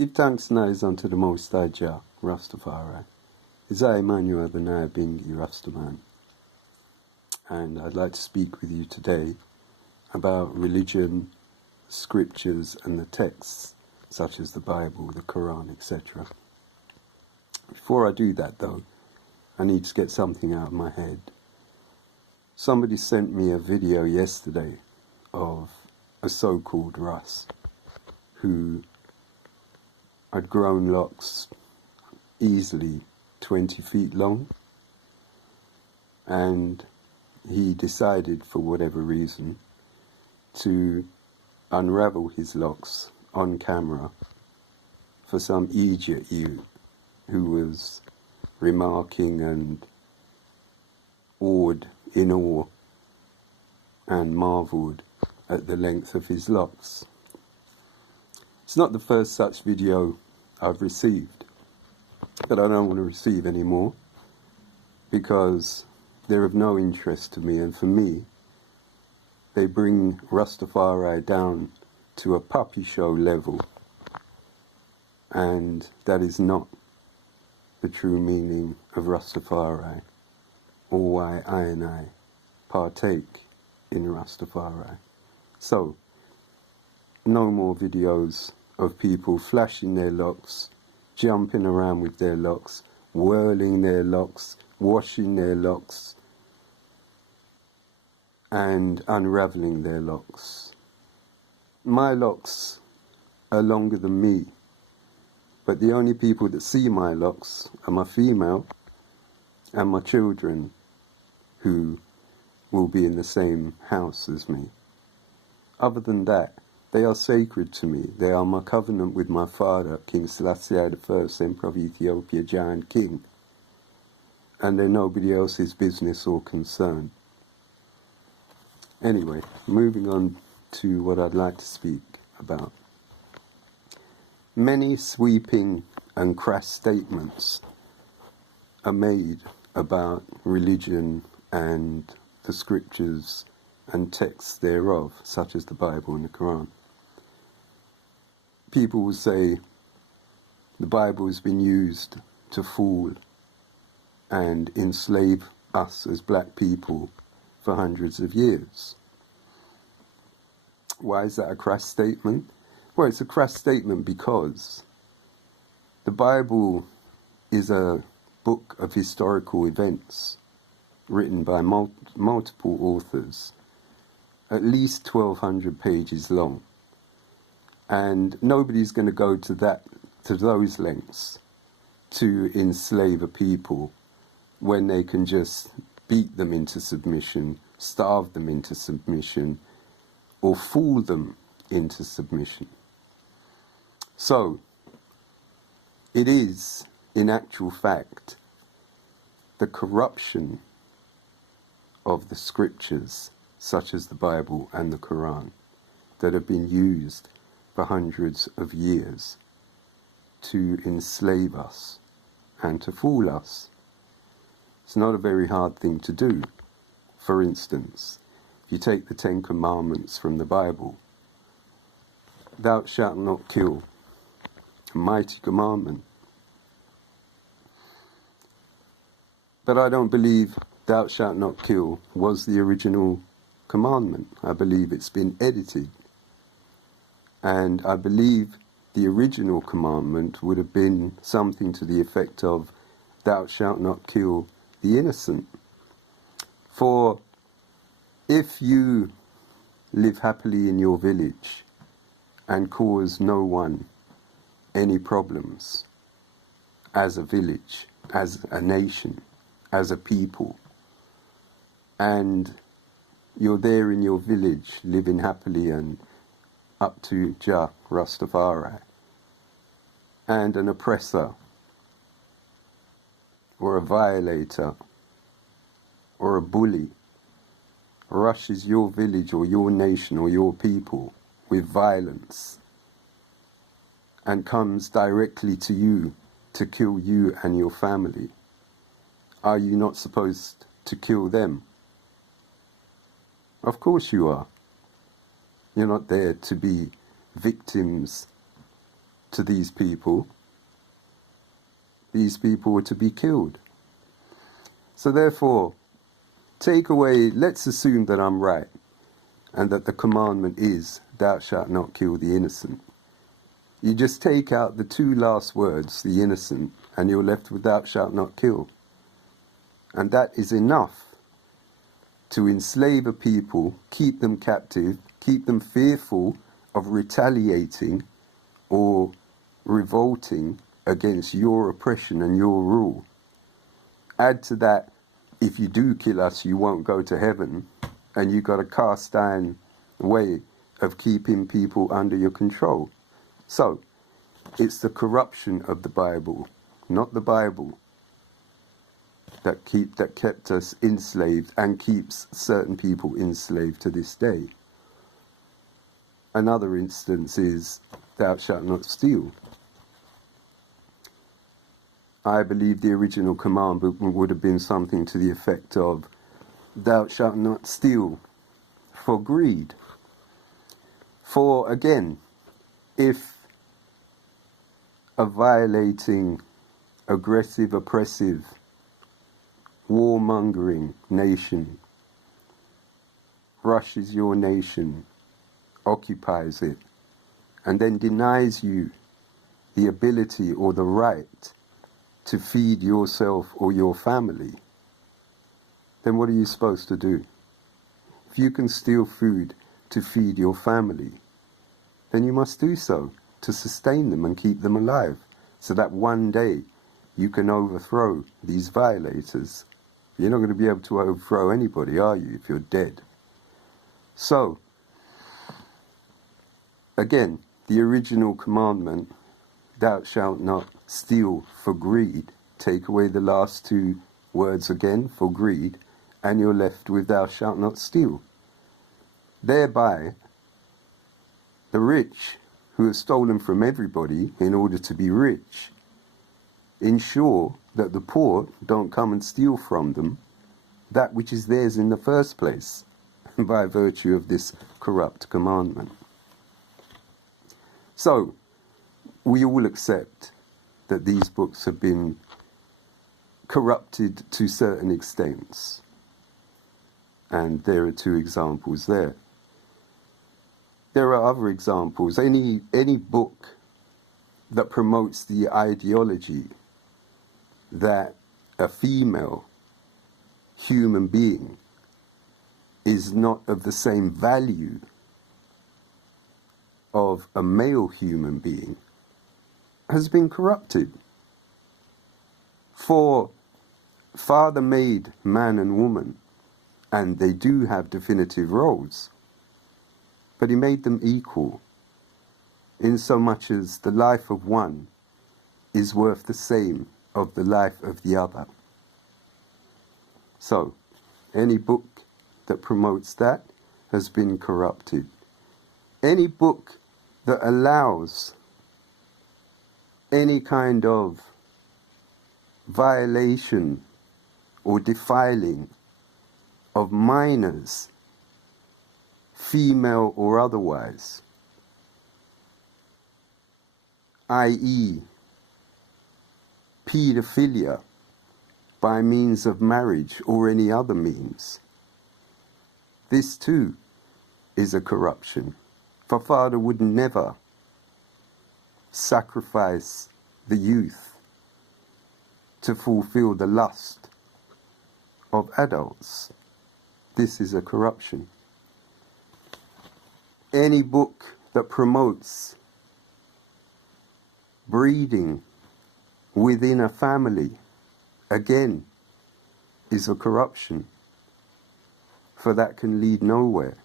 Give thanks and praise unto the Most High Jah, Rastafari. It's I, Emmanuel, the Nyabinghi Rastafarianism. And I'd like to speak with you today about religion, scriptures and the texts, such as the Bible, the Quran, etc. Before I do that though, I need to get something out of my head. Somebody sent me a video yesterday of a so-called Russ who had grown locks easily 20 feet long, and he decided for whatever reason to unravel his locks on camera for some idiot who was remarking and in awe and marvelled at the length of his locks. It's not the first such video I've received, but I don't want to receive any more because they're of no interest to me, and for me they bring Rastafari down to a puppy show level, and that is not the true meaning of Rastafari, or why I and I partake in Rastafari. So, no more videos of people flashing their locks, jumping around with their locks, whirling their locks, washing their locks, and unravelling their locks. My locks are longer than me, but the only people that see my locks are my female and my children, who will be in the same house as me. Other than that, they are sacred to me. They are my covenant with my father, King Selassie I, Emperor of Ethiopia, Giant King. And they're nobody else's business or concern. Anyway, moving on to what I'd like to speak about. Many sweeping and crass statements are made about religion and the scriptures and texts thereof, such as the Bible and the Quran. People will say the Bible has been used to fool and enslave us as black people for hundreds of years. Why is that a crass statement? Well, it's a crass statement because the Bible is a book of historical events written by multiple authors, at least 1,200 pages long. And nobody's going to go to those lengths to enslave a people when they can just beat them into submission, starve them into submission, or fool them into submission. So, it is, in actual fact, the corruption of the scriptures, such as the Bible and the Quran, that have been used for hundreds of years to enslave us and to fool us. It's not a very hard thing to do. For instance, if you take the 10 Commandments from the Bible, thou shalt not kill, a mighty commandment. But I don't believe thou shalt not kill was the original commandment. I believe it's been edited. And I believe the original commandment would have been something to the effect of, thou shalt not kill the innocent. For if you live happily in your village and cause no one any problems as a village, as a nation, as a people, and you're there in your village living happily and up to Jah Rastafari, and an oppressor or a violator or a bully rushes your village or your nation or your people with violence and comes directly to you to kill you and your family, are you not supposed to kill them? Of course you are. You're not there to be victims to these people were to be killed. So therefore, take away, let's assume that I'm right, and that the commandment is, thou shalt not kill the innocent. You just take out the two last words, the innocent, and you're left with thou shalt not kill. And that is enough to enslave a people, keep them captive, keep them fearful of retaliating or revolting against your oppression and your rule. Add to that, if you do kill us, you won't go to heaven, and you've got a cast iron way of keeping people under your control. So, it's the corruption of the Bible, not the Bible, that kept us enslaved and keeps certain people enslaved to this day. Another instance is, thou shalt not steal. I believe the original commandment would have been something to the effect of, thou shalt not steal for greed. For, again, if a violating, aggressive, oppressive, warmongering nation rushes your nation, occupies it, and then denies you the ability or the right to feed yourself or your family, then what are you supposed to do? If you can steal food to feed your family, then you must do so to sustain them and keep them alive, so that one day you can overthrow these violators. You're not going to be able to overthrow anybody, are you, if you're dead? So, again, the original commandment, thou shalt not steal for greed. Take away the last two words again, for greed, and you're left with thou shalt not steal. Thereby, the rich, who have stolen from everybody in order to be rich, ensure that the poor don't come and steal from them that which is theirs in the first place, by virtue of this corrupt commandment. So, we all accept that these books have been corrupted to certain extents. And there are two examples there. There are other examples. Any book that promotes the ideology that a female human being is not of the same value of a male human being has been corrupted. For Father made man and woman, and they do have definitive roles, but he made them equal, in so much as the life of one is worth the same of the life of the other. So, any book that promotes that has been corrupted. Any book that allows any kind of violation or defiling of minors, female or otherwise, i.e., paedophilia by means of marriage or any other means, this too is a corruption. For Father would never sacrifice the youth to fulfill the lust of adults. This is a corruption. Any book that promotes breeding within a family, again, is a corruption, for that can lead nowhere.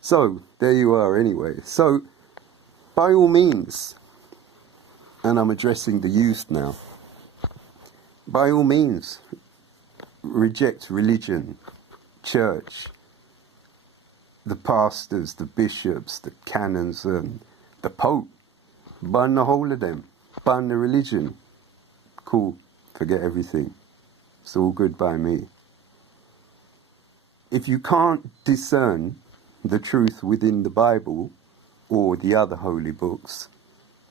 So, there you are anyway. So, by all means, and I'm addressing the youth now, by all means, reject religion, church, the pastors, the bishops, the canons, and the Pope. Burn the whole of them. Burn the religion. Cool. Forget everything. It's all good by me. If you can't discern the truth within the Bible or the other holy books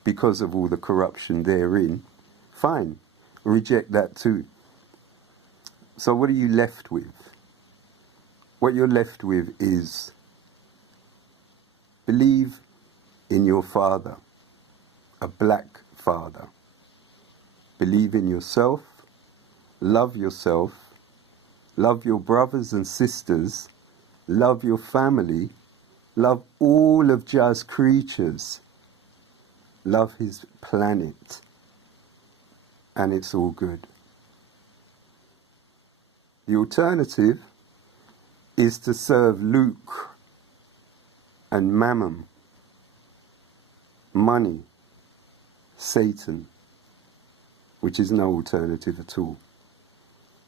because of all the corruption therein, fine, reject that too. So what are you left with? What you're left with is believe in your father, a black father. Believe in yourself, love your brothers and sisters, love your family, love all of Jah's creatures, love his planet, and it's all good. The alternative is to serve Luke and Mammon, money, Satan, which is no alternative at all.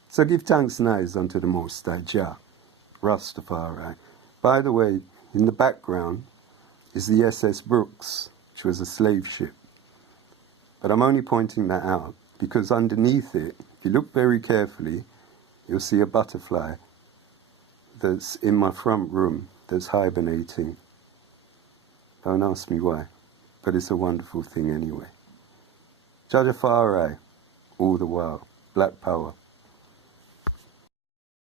So give thanks and eyes unto the Most High Jah, Rastafari. By the way, in the background is the SS Brooks, which was a slave ship. But I'm only pointing that out because underneath it, if you look very carefully, you'll see a butterfly that's in my front room that's hibernating. Don't ask me why, but it's a wonderful thing anyway. Judge Afari, all the while, black power.